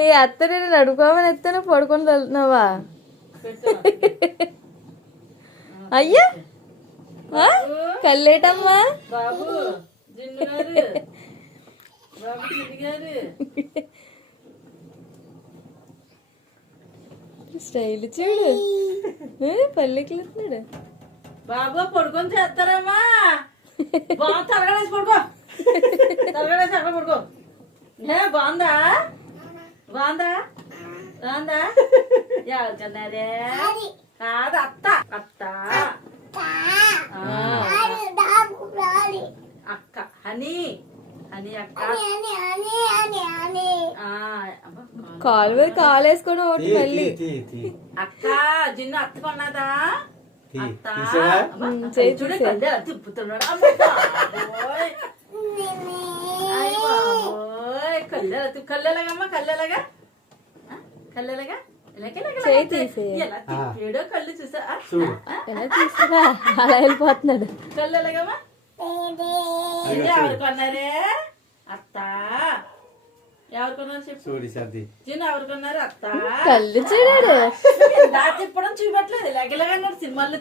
నీ అత్త నేను నడుకోమని ఎత్తాను పడుకొని వెళ్తున్నావా అయ్యా కల్లేటమ్మా బాబు జిన్ను గారు బాబు జిన్ను గారు స్టైల్ చూడు పల్లెకెళ్తున్నాడు బాబు పడుకొని చేస్తారమ్మా బాగా తరగడేసి పడుకో తరగడేసి అక్కడ పడుకో బాగుందా బాగుందా బాగుందా ఎవరికన్నారే కాదు అత్త అత్త అక్క హనీ హనీ అక్క కాలు మీద కాలు వేసుకొని ఒకటి మళ్ళీ అక్క జిన్ను అత్త కొన్నదా అత్త చూడే తిప్పుతున్నాడు కళ్ళెలాగమ్మా కళ్ళెలాగా కళ్ళెలాగా ఏడో కళ్ళు చూసా ఎలా తీసుకురా అలా వెళ్ళిపోతున్నాడు కళ్ళెలాగమ్మా ఎవరు కొన్నారే అత్త ఎవరు కొన్నారు చెప్పు చిన్న ఎవరు కొన్నారు అత్త కళ్ళు చూడాడు తిప్పడం చూపట్లేదు ఇలాగ సినిమాల్లో